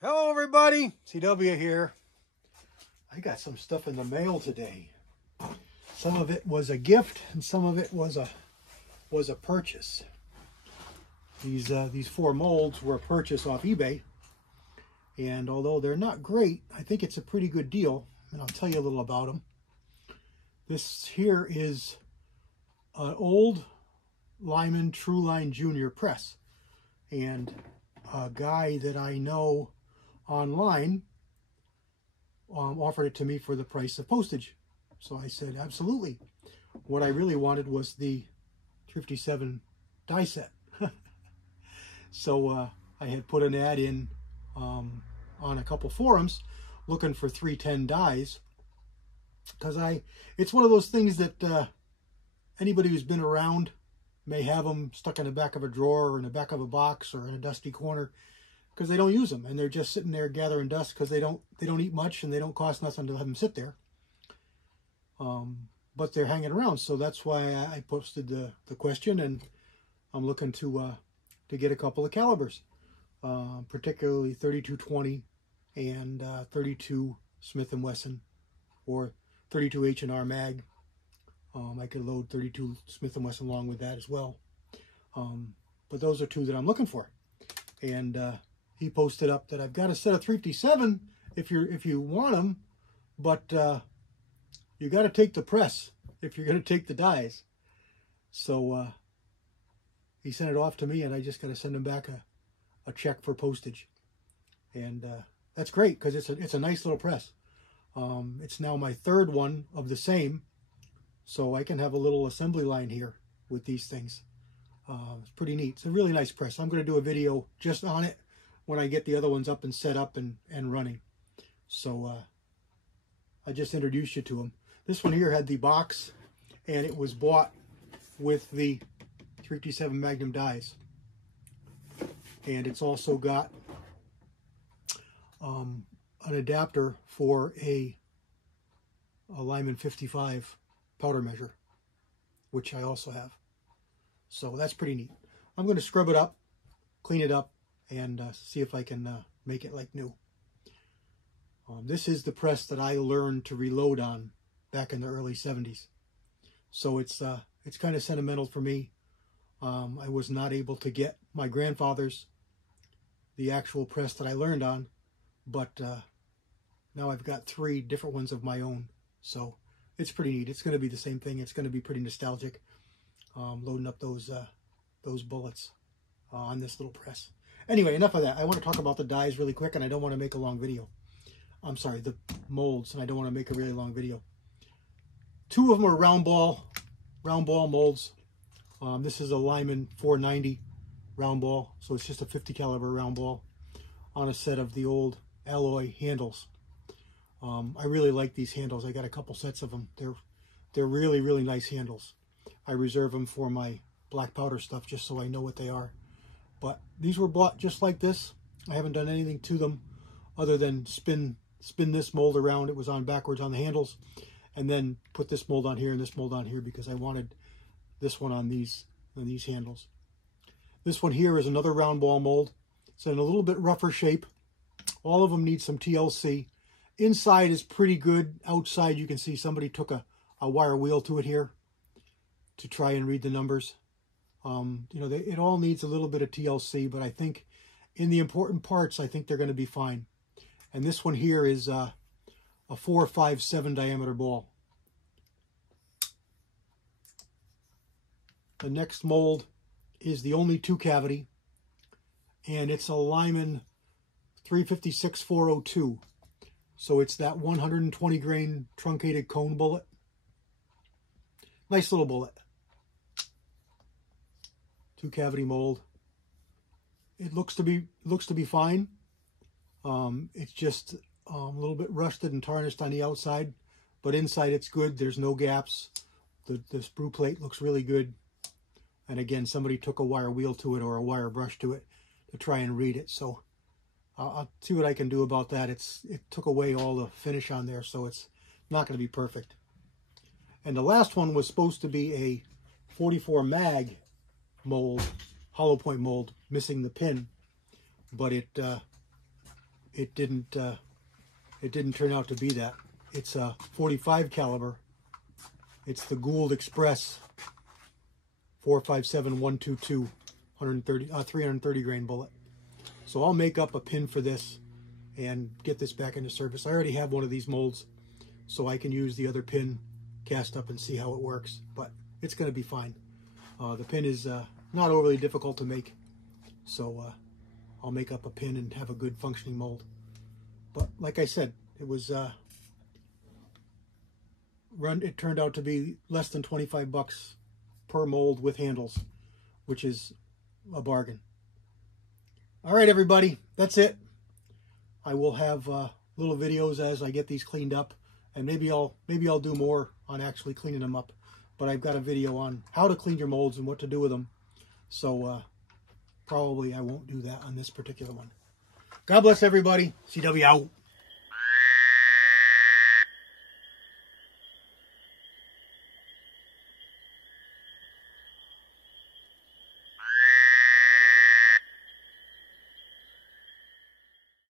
Hello everybody, CW here. I got some stuff in the mail today. Some of it was a gift and some of it was a purchase. These four molds were a purchase off eBay. And although they're not great, I think it's a pretty good deal. And I'll tell you a little about them. This here is an old Lyman Truline Junior press. And a guy that I know online offered it to me for the price of postage. So I said, absolutely. What I really wanted was the 357 die set. So I had put an ad in on a couple forums looking for 310 dies, because it's one of those things that anybody who's been around may have them stuck in the back of a drawer or in the back of a box or in a dusty corner, because they don't use them and they're just sitting there gathering dust because they don't eat much and they don't cost nothing to have them sit there. But they're hanging around, so that's why I posted the question, and I'm looking to get a couple of calibers, particularly 3220 and 32 Smith & Wesson, or 32 H&R Mag. I could load 32 Smith & Wesson along with that as well. But those are two that I'm looking for. And he posted up that I've got a set of 357 if you want them, but you got to take the press if you're going to take the dies. So he sent it off to me, and I just got to send him back a check for postage. And that's great, because it's a nice little press. It's now my third one of the same, so I can have a little assembly line here with these things. It's pretty neat. It's a really nice press. I'm going to do a video just on it when I get the other ones up and set up and running. So I just introduced you to them. This one here had the box, and it was bought with the 357 Magnum dies. And it's also got an adapter for a Lyman 55 powder measure, which I also have. So that's pretty neat. I'm going to scrub it up, clean it up, and see if I can make it like new. This is the press that I learned to reload on back in the early 70s. So it's kind of sentimental for me. I was not able to get my grandfather's, the actual press that I learned on, but now I've got three different ones of my own. So it's pretty neat. It's going to be the same thing. It's going to be pretty nostalgic, loading up those bullets on this little press. Anyway, enough of that. I want to talk about the dies really quick, and I don't want to make a long video. I'm sorry, the molds, and I don't want to make a really long video. Two of them are round ball molds. This is a Lyman 490 round ball, so it's just a 50 caliber round ball on a set of the old alloy handles. I really like these handles. I got a couple sets of them. They're really, really nice handles. I reserve them for my black powder stuff just so I know what they are. But these were bought just like this. I haven't done anything to them other than spin this mold around. It was on backwards on the handles, and then put this mold on here and this mold on here because I wanted this one on these handles. This one here is another round ball mold. It's in a little bit rougher shape. All of them need some TLC. Inside is pretty good. Outside you can see somebody took a wire wheel to it here to try and read the numbers. You know, it all needs a little bit of TLC, but I think in the important parts, I think they're going to be fine. And this one here is a 457 diameter ball. The next mold is the only 2-cavity, and it's a Lyman 356-402. So it's that 120 grain truncated cone bullet. Nice little bullet. 2-cavity mold. It looks to be fine. It's just a little bit rusted and tarnished on the outside, but inside it's good. There's no gaps. The sprue plate looks really good. And again, somebody took a wire wheel to it or a wire brush to it to try and read it. So I'll see what I can do about that. It took away all the finish on there, so it's not going to be perfect. And the last one was supposed to be a 44 mag mold, hollow point mold, missing the pin, but it it didn't turn out to be that. It's a 45 caliber. It's the Gould Express 457-122 330 grain bullet. So I'll make up a pin for this and get this back into service. I already have one of these molds, so I can use the other pin cast up and see how it works, but it's going to be fine. The pin is not overly difficult to make, so I'll make up a pin and have a good functioning mold. But like I said, it was it turned out to be less than 25 bucks per mold with handles, which is a bargain. All right, everybody, that's it. I will have little videos as I get these cleaned up, and maybe I'll do more on actually cleaning them up. But I've got a video on how to clean your molds and what to do with them, so probably I won't do that on this particular one. God bless everybody. CW out.